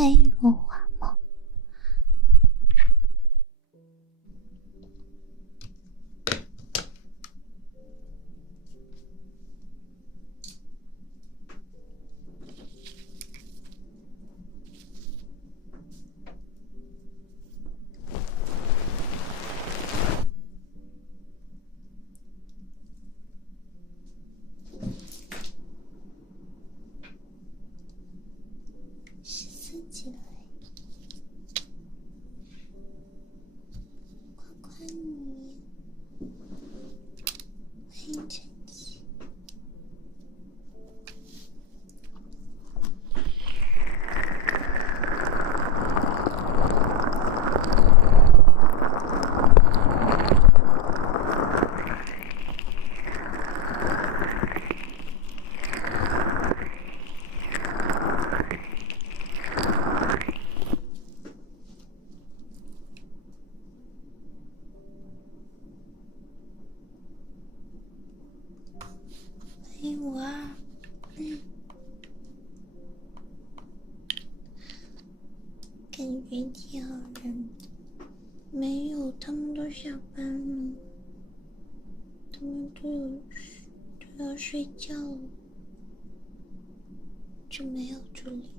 欢迎入华梦。14级了夸夸你，欢迎晨曦。欢迎52，感觉挺好人的。没有，他们都下班了，他们都要睡觉了，就没有助理。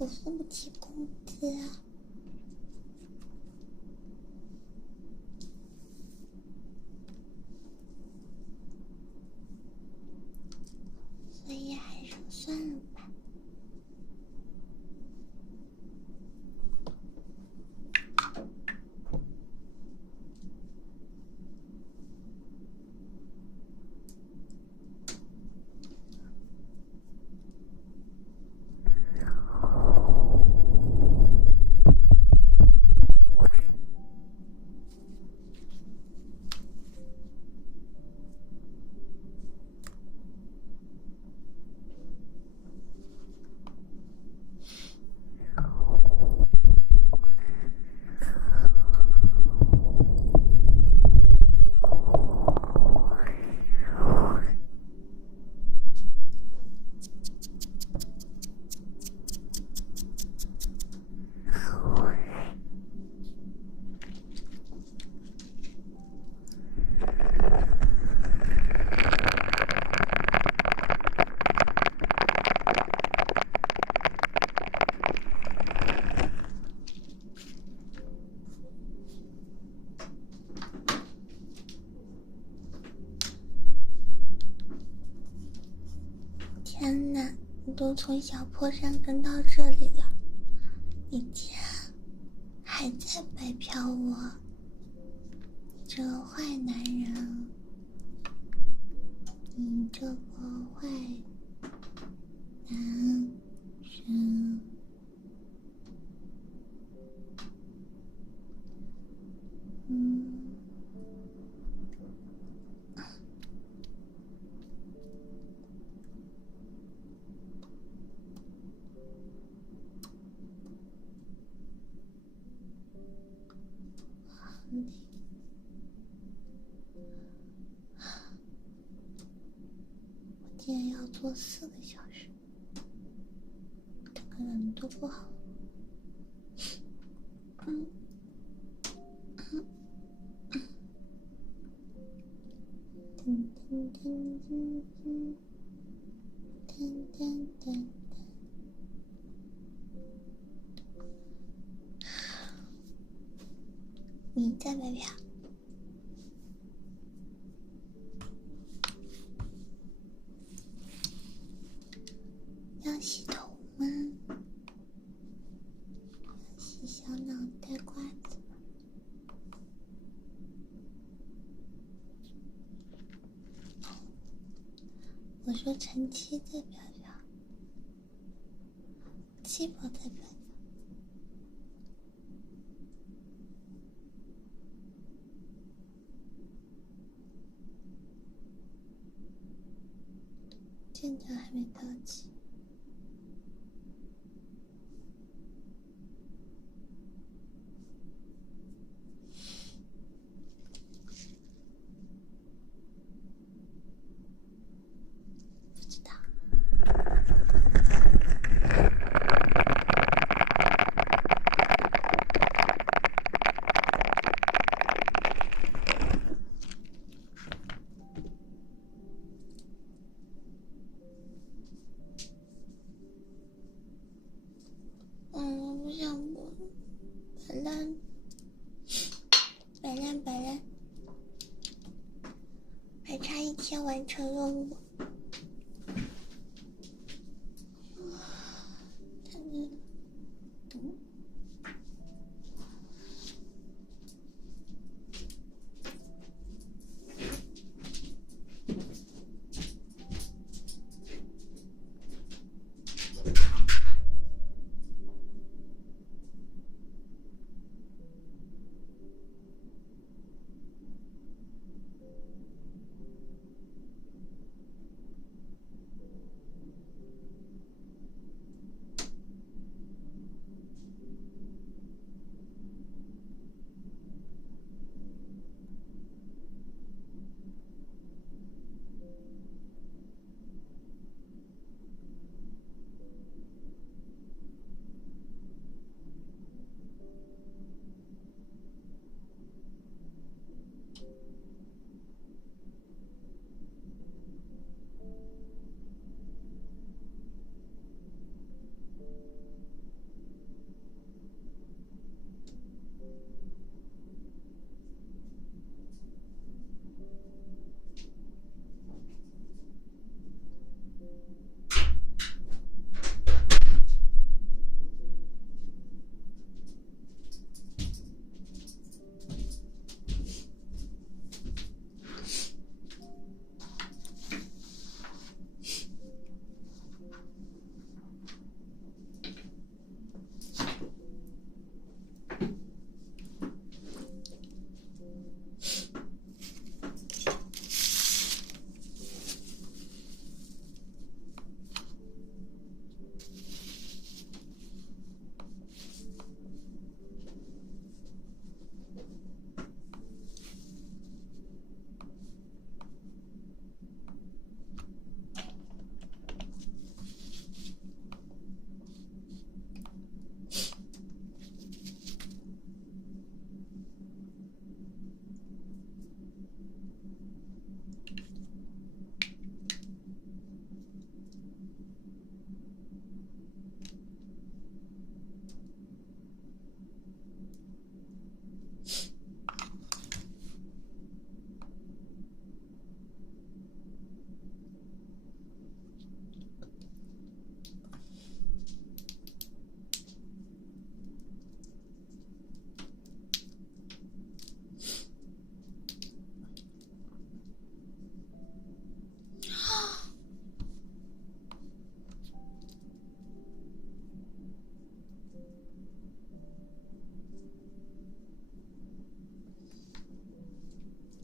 我付不起工资啊，所以还是算了吧。天哪，你都从小坡山跟到这里了，你竟然还在白嫖我，你这个坏男人，你这个坏男人。我今天要做4个小时，这个人都不好。你在白嫖？要洗头吗？要洗小脑袋瓜子吗？我说晨曦在飘飘，七宝在飘飘。现在还没到齐。不知道。我不想播，摆烂，摆烂，摆烂，还差1天完成任务。太累了。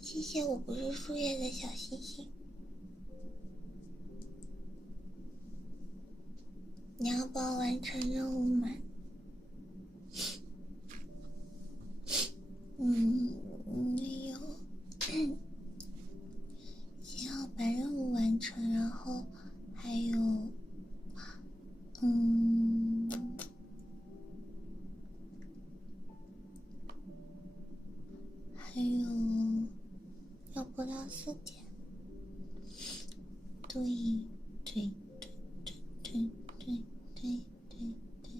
谢谢我不是树叶的小星星。你要帮我完成任务吗？没有。先要把任务完成，然后还有，还有要播到4点。对，对，对，对，对，对，对，对，对。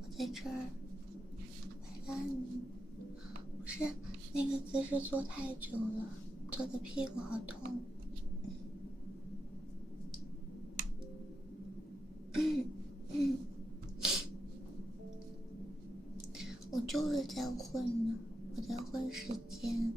我在这儿摆烂，不是那个姿势坐太久了，坐的屁股好痛。我就是在混呢，我在混时间。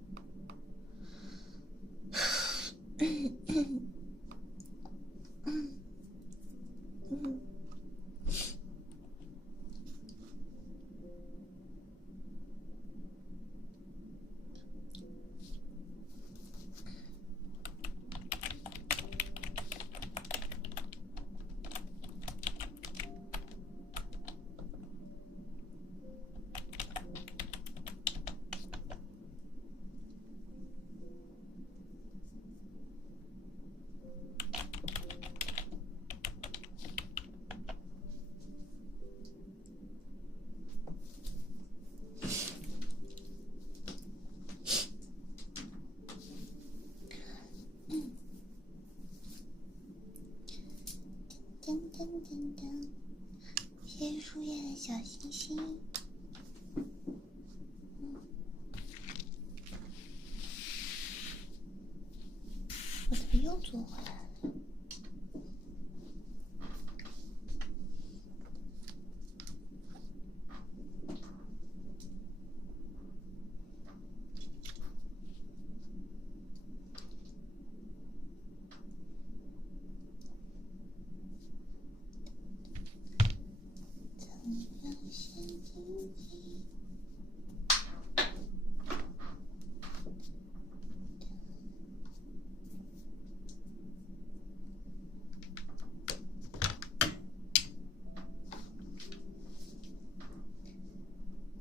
噔噔噔噔，谢谢树叶的小星星。我怎么又坐回来了？怎样是自己？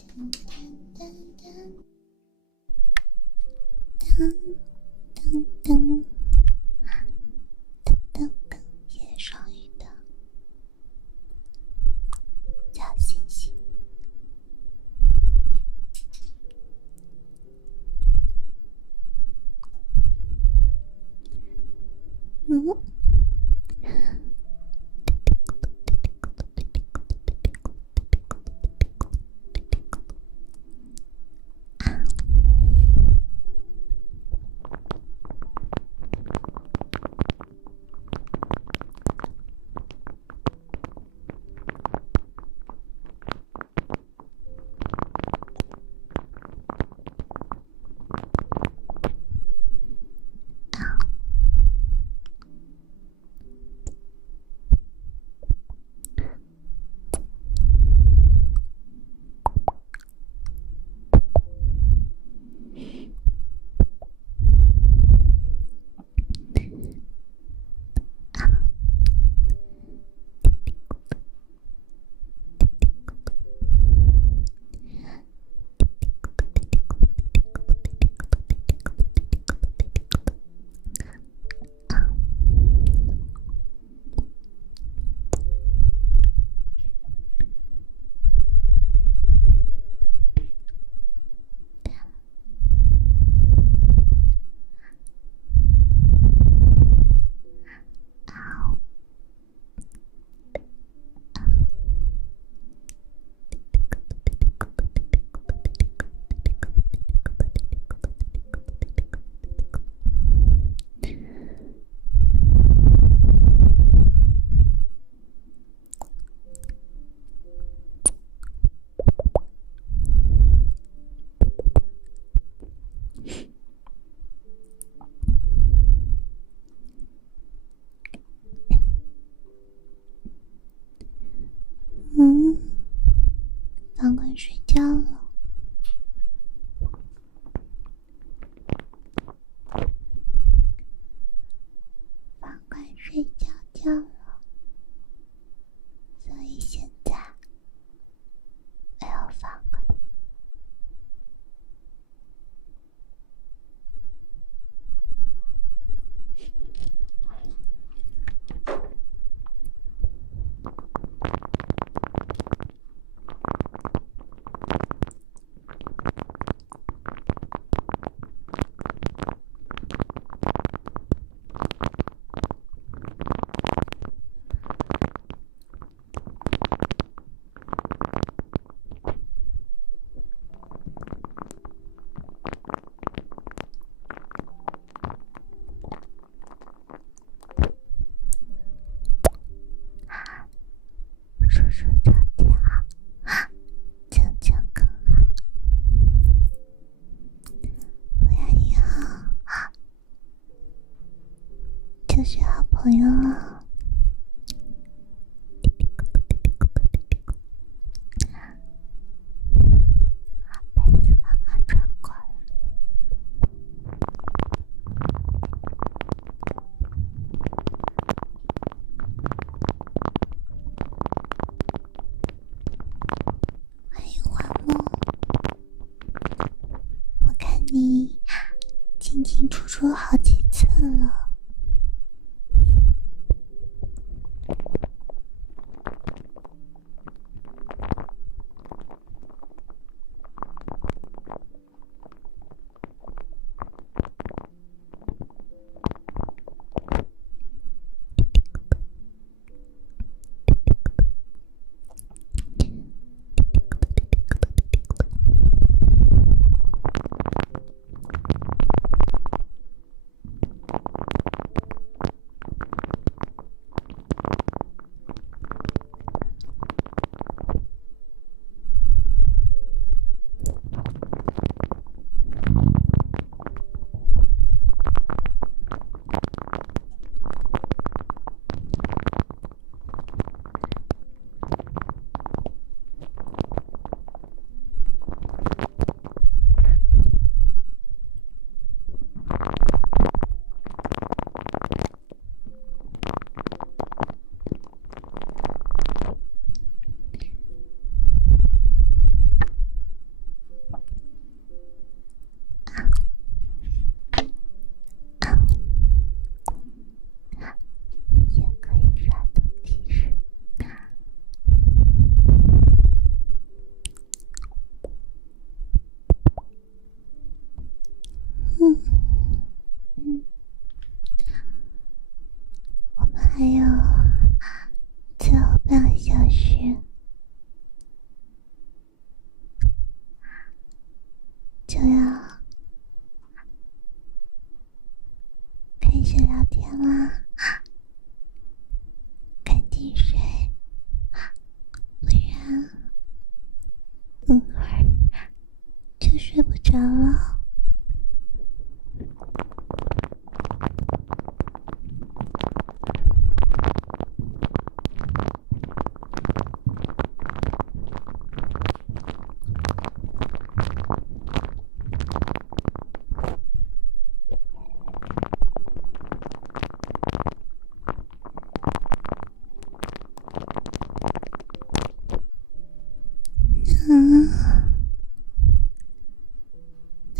噔噔噔噔噔噔噔噔，谢谢双鱼的小星星。嗯。嗯，赶快睡觉了。赶快睡觉了，所以现在我要放快。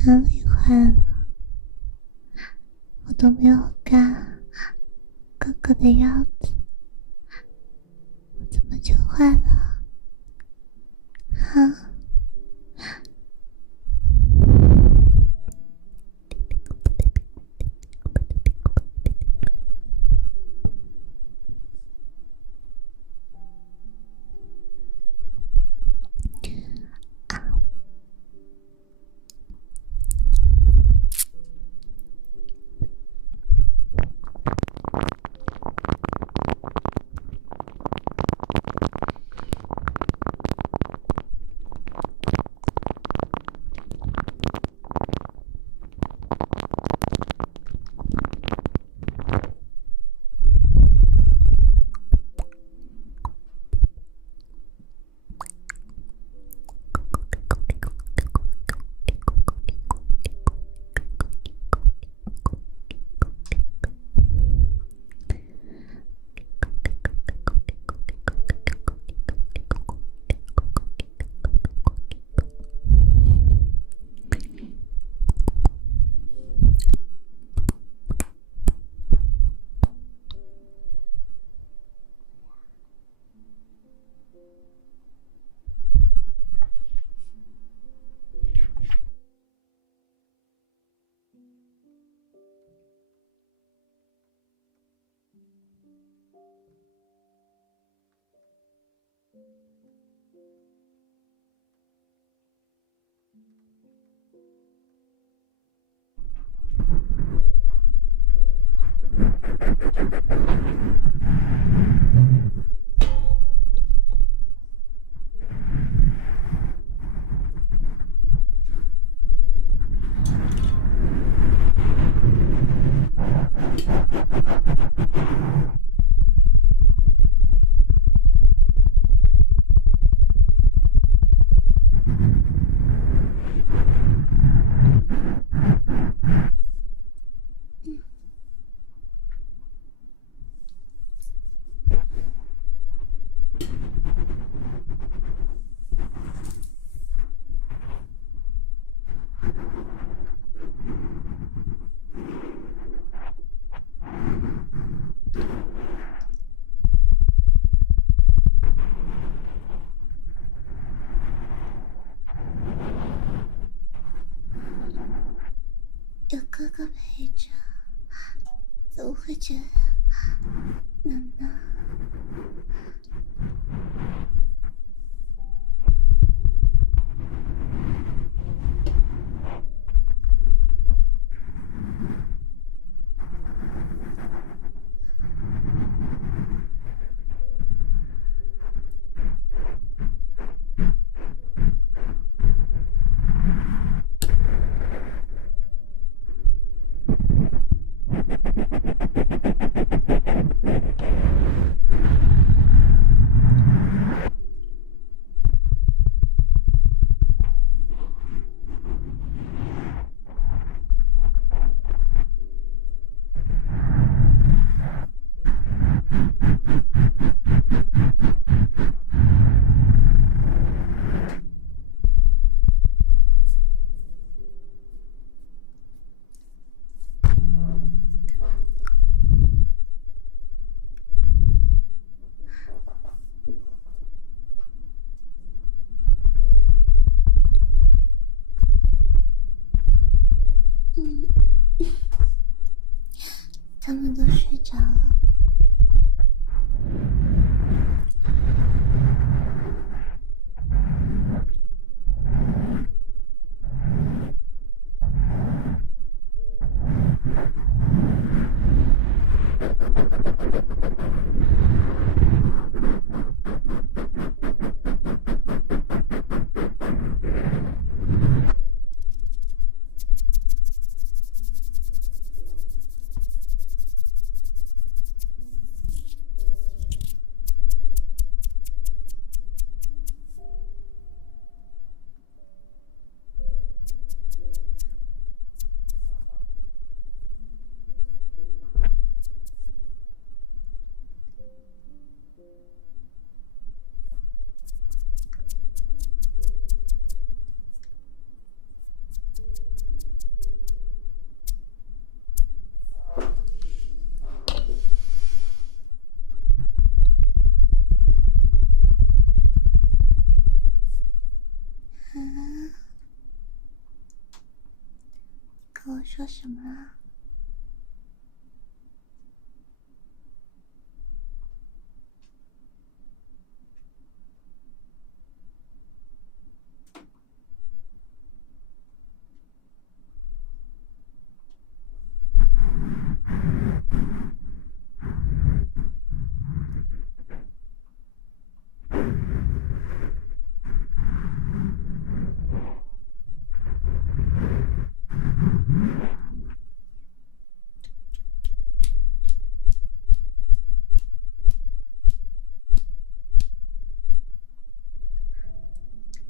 哪里坏了？我都没有干哥哥的样子，我怎么就坏了？哈？有哥哥陪着，怎么会这样？暖暖。说什么啊？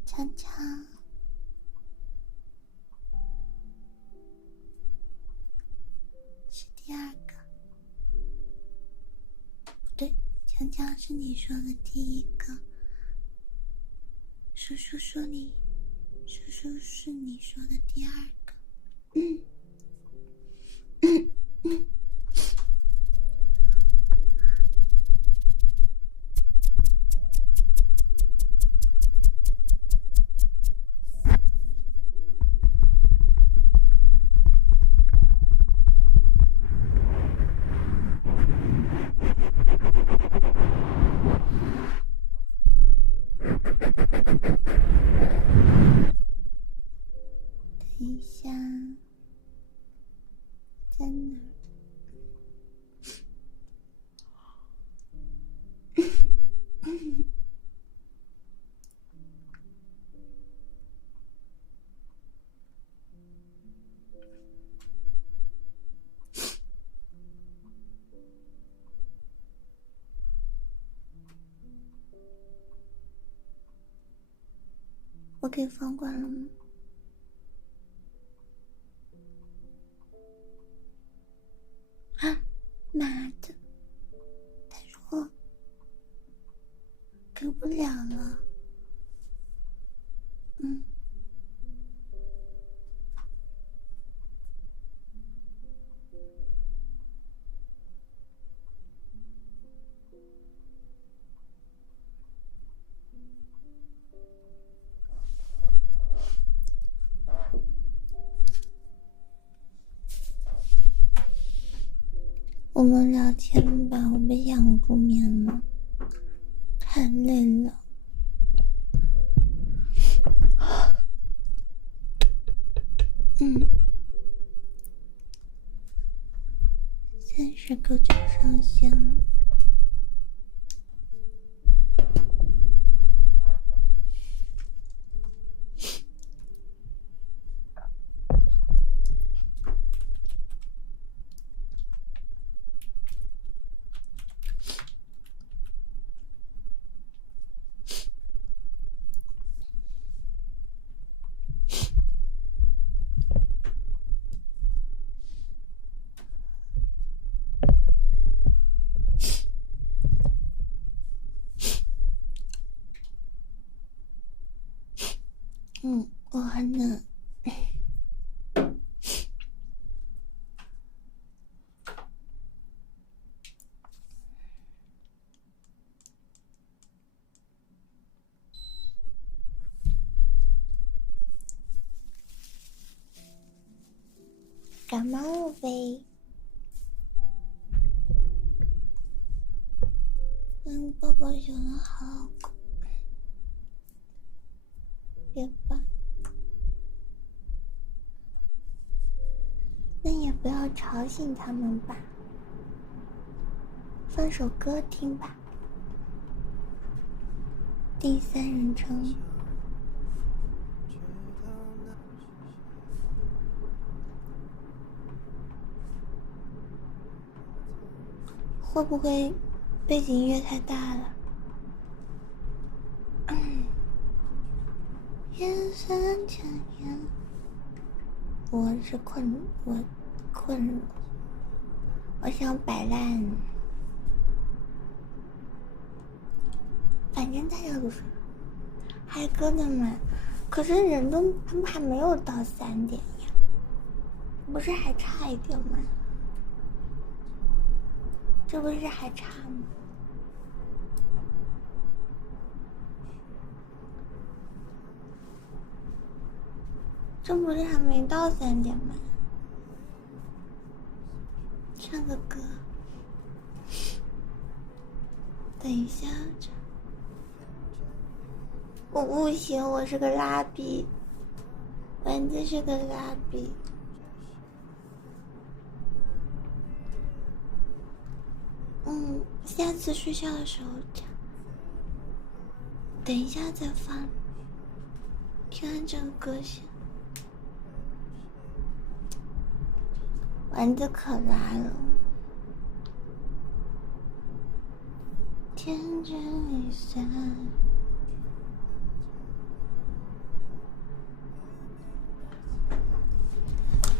强强，是第二个，不对，强强是你说的第一个。叔叔是你说的第二个。等一下，在哪儿？我给放过了吗？啊，妈的！他说给不了了。我们聊天吧，我不想入眠了，太累了。30个就上线了。我很冷。感冒了呗。抱抱熊的好老公。别吧。那也不要吵醒他们吧。放首歌听吧。第三人称。会不会背景音乐太大了？夜深沉夜，我困了，我想摆烂。反正大家都是嗨歌的嘛，可是他们还没有到3点呀，不是还差一点吗？这不是还差吗？这不是还没到3点吗？唱个歌。等一下，我不行，我是个蜡笔，丸子是个蜡笔。下次睡觉的时候讲，等一下再放。听完这个歌先。丸子可来了，天真离散。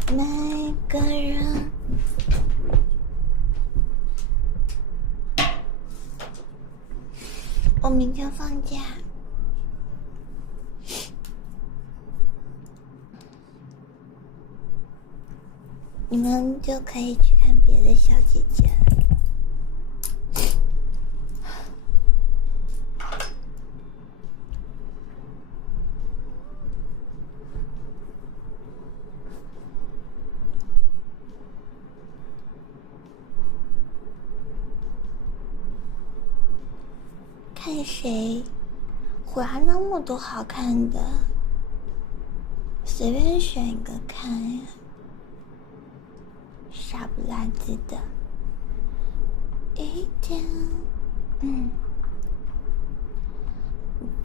每个人我明天放假，你们就可以去看别的小姐姐了。看谁，虎牙那么多好看的，随便选一个看呀。傻不拉几的一天，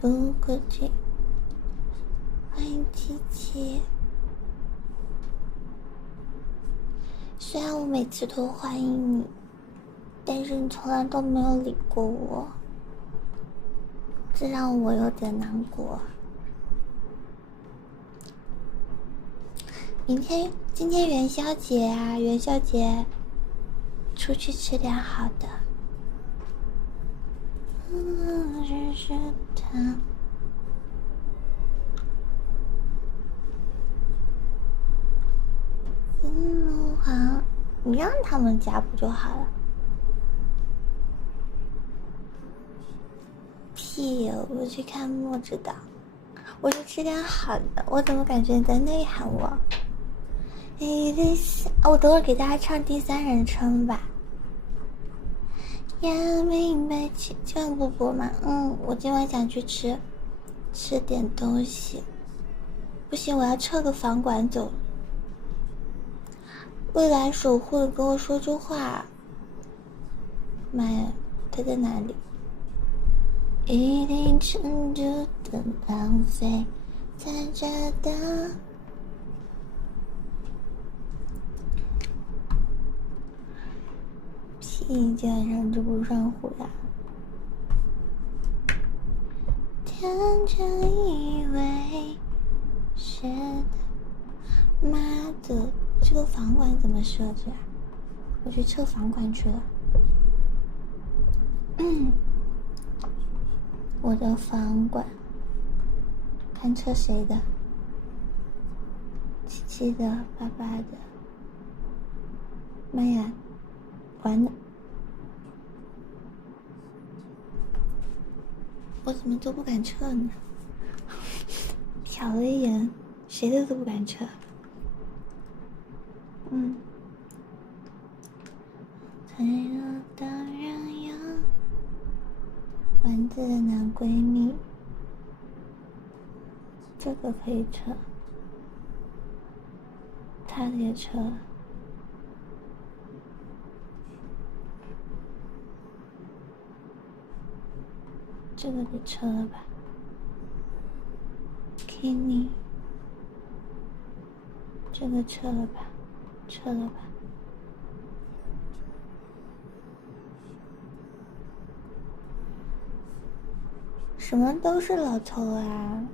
不过去。欢迎七七。虽然我每次都欢迎你，但是你从来都没有理过我，这让我有点难过。今天元宵节啊，元宵节出去吃点好的。只是他你让他们加不就好了？屁！我去看墨知道，我去吃点好的。我怎么感觉你在内涵我？我等会儿给大家唱第三人称吧。呀，明白，今晚不播吗？我今晚想去吃点东西。不行，我要撤个房管走。未来守护的跟我说句话。妈呀，他在哪里？一定程度的浪费才觉得屁，基本上就不算虎牙。天真以为是的，妈的，这个房管怎么设置啊？我去撤房管去了。我的房管，看撤谁的？七七的，爸爸的。妈呀，完了！我怎么都不敢撤呢？瞟了一眼，谁的都不敢撤。脆弱的人呀，丸子的男闺蜜，这个可以撤，他的也撤了。这个给撤了吧 Kenny， 这个撤了吧，撤了吧。什么都是老头啊，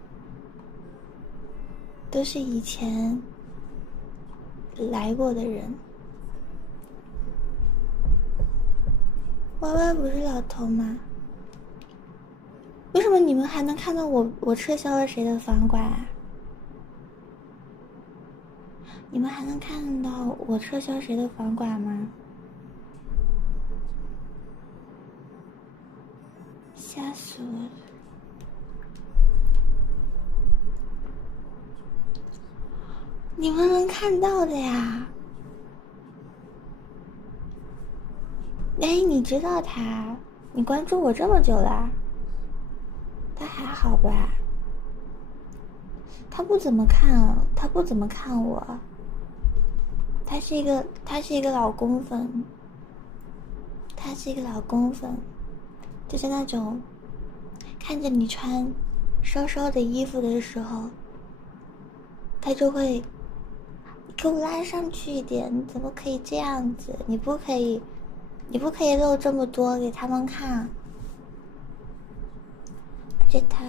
都是以前来过的人。歪歪不是老头吗？为什么你们还能看到我撤销了谁的房管啊？你们还能看到我撤销谁的房管吗？吓死我了！你们能看到的呀。哎，你知道他？你关注我这么久了，他还好吧？他不怎么看，他不怎么看我。他是一个老公粉，他是一个老公粉，就是那种看着你穿稍稍的衣服的时候，他就会给我拉上去一点，你怎么可以这样子？你不可以露这么多给他们看。而且他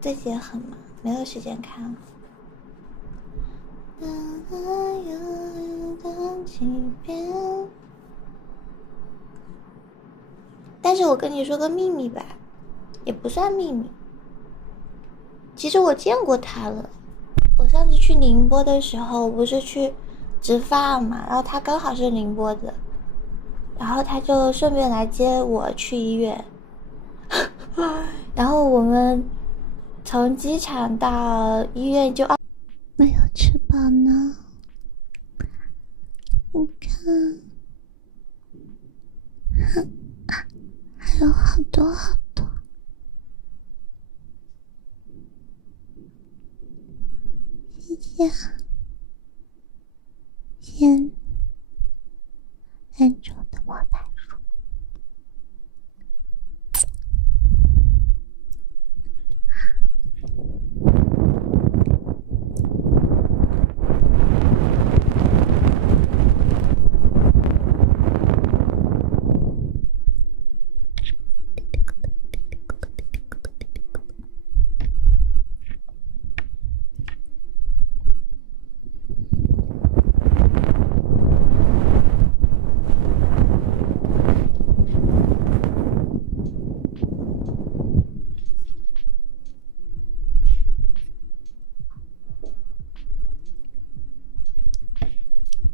自己也很忙，没有时间看。但是我跟你说个秘密吧，也不算秘密。其实我见过他了，我上次去宁波的时候，不是去植发嘛，然后他刚好是宁波的，然后他就顺便来接我去医院，然后我们从机场到医院就没有吃饱呢。你看，还有好多好多。谢谢，先安卓的魔法书。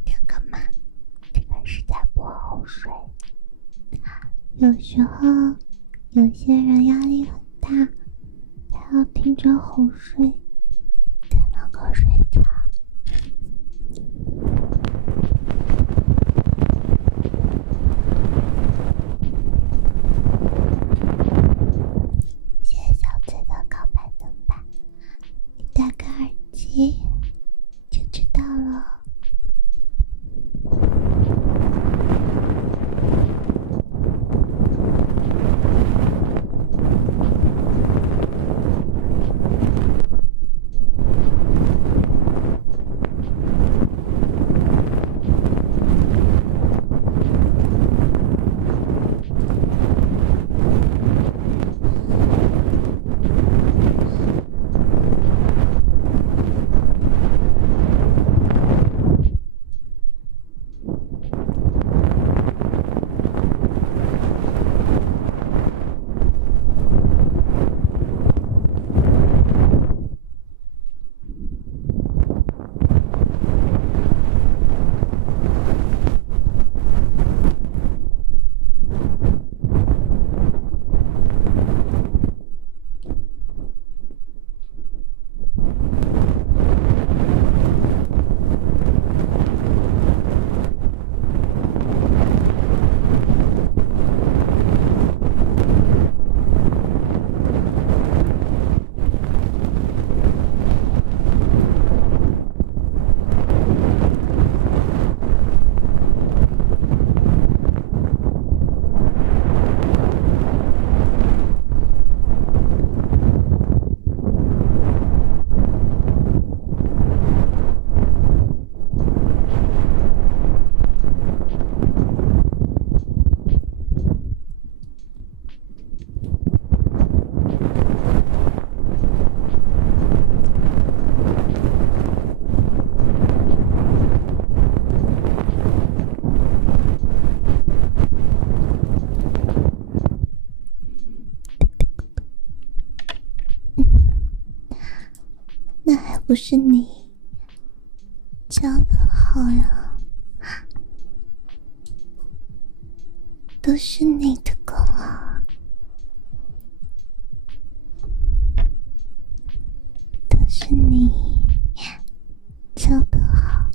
这个嘛，这个是在播后睡。有时候有些人压力很大，他要听着哄睡才能够睡着。谢谢小嘴的告白灯牌，你戴个耳机就知道了。那还不是你教的好呀，都是你的功劳，都是你教的好。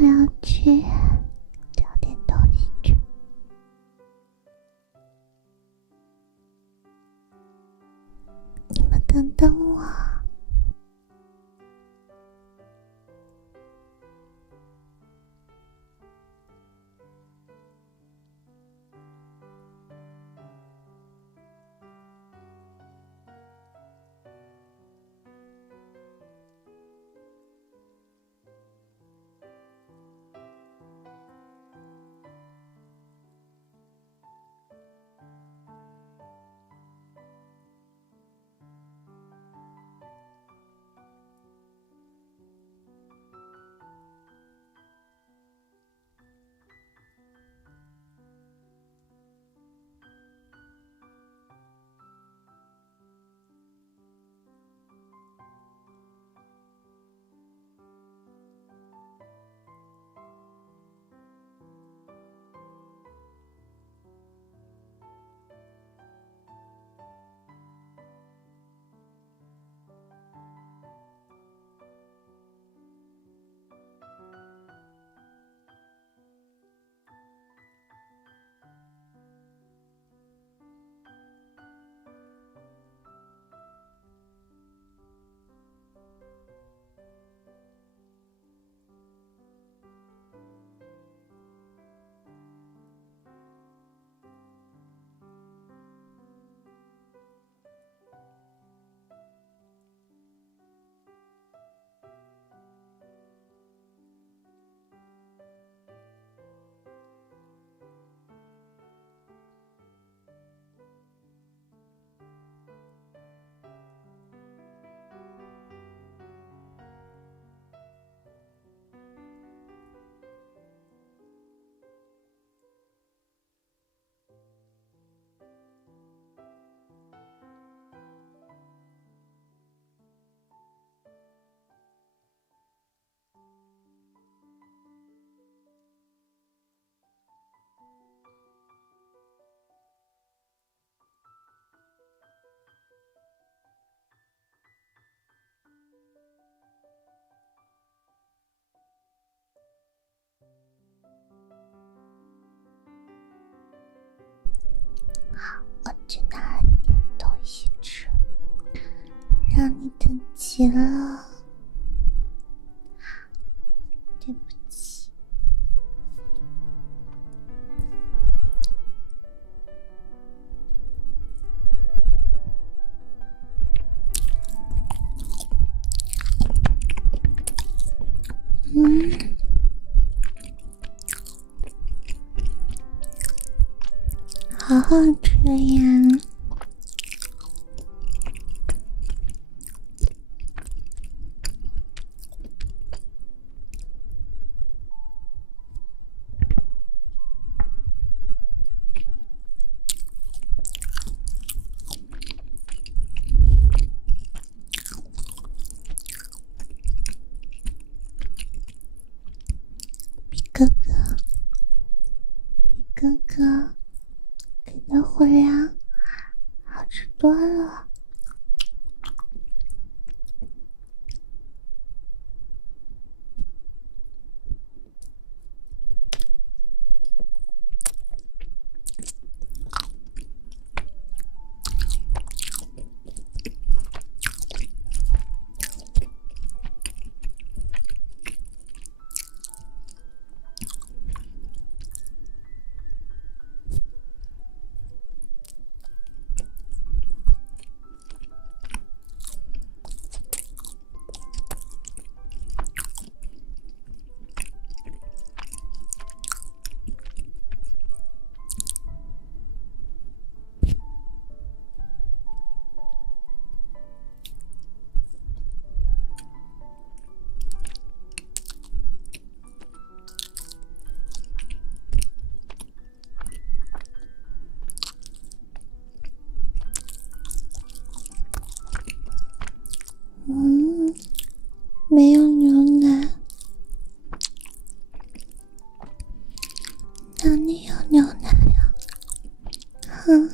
我要去找点东西吃。你们等等我。我去拿点东西吃，让你等急了。对不起。好好吃呀。比哥哥，比哥哥，给的会啊，好吃多了。没有牛奶，哪里有牛奶呀？哼，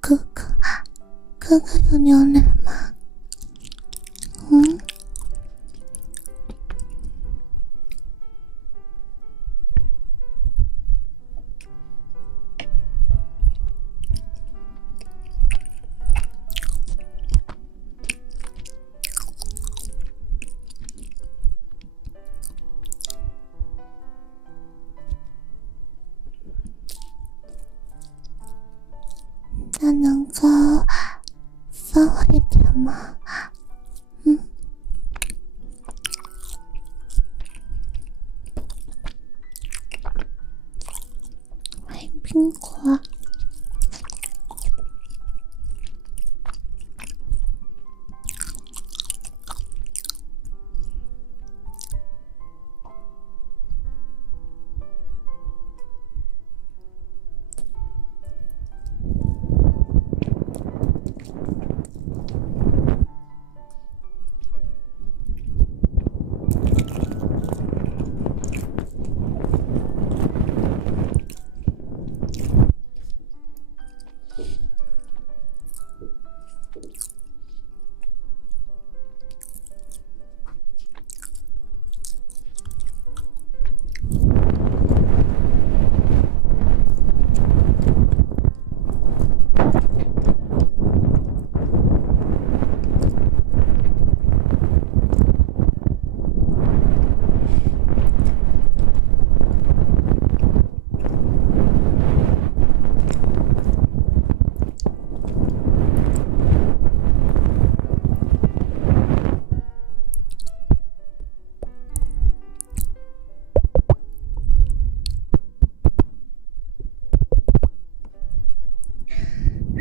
哥哥有牛奶吗？欢迎苹果。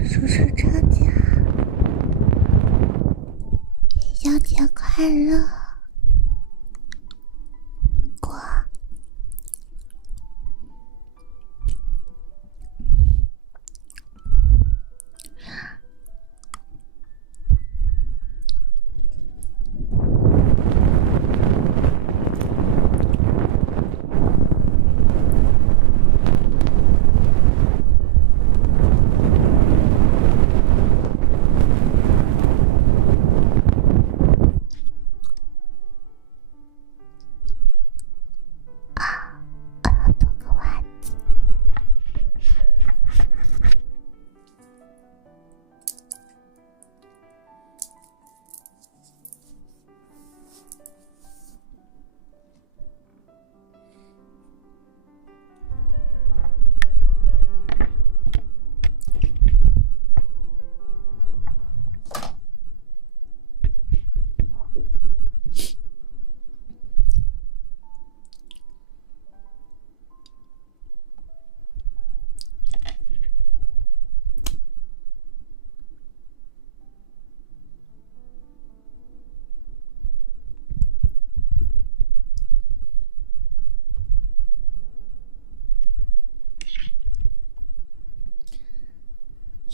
叔叔超家，元宵节快乐！苹果，多个袜子。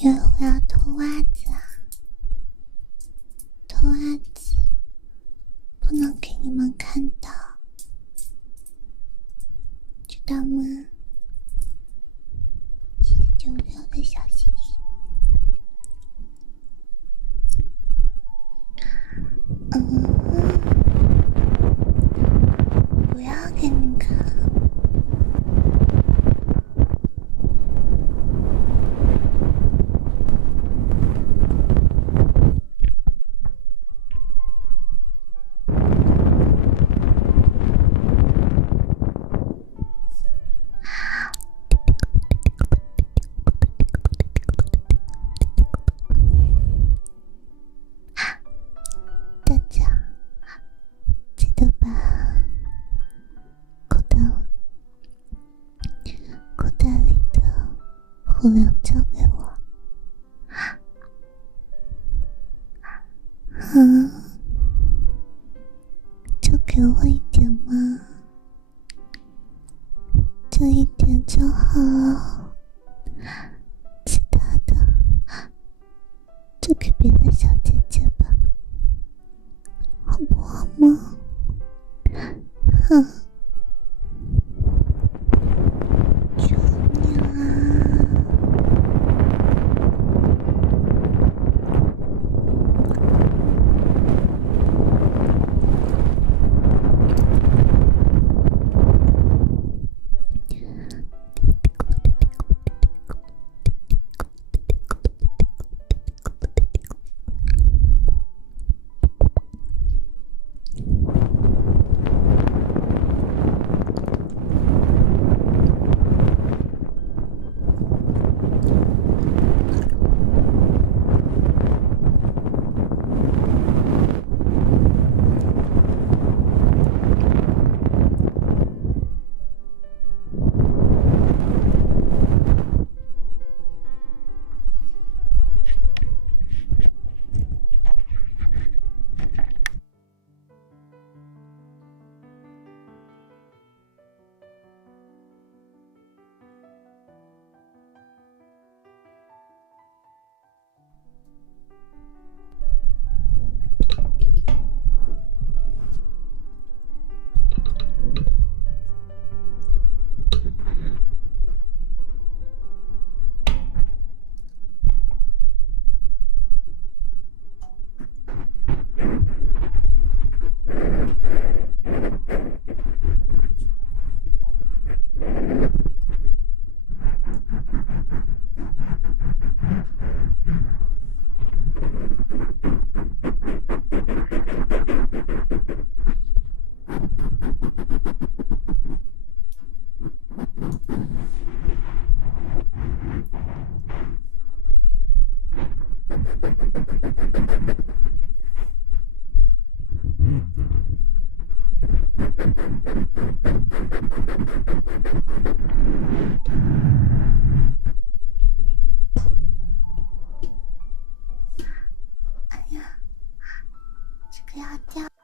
因为我要脱袜子啊，脱袜子不能给你们看到，知道吗？谢谢96的小心心。不要给你看。大家记得把口袋里的虎粮交给我。就给我一点嘛，就一点就好了，其他的就给别的小姐姐吧，好不好吗？求你啦！哎呀，这个要掉。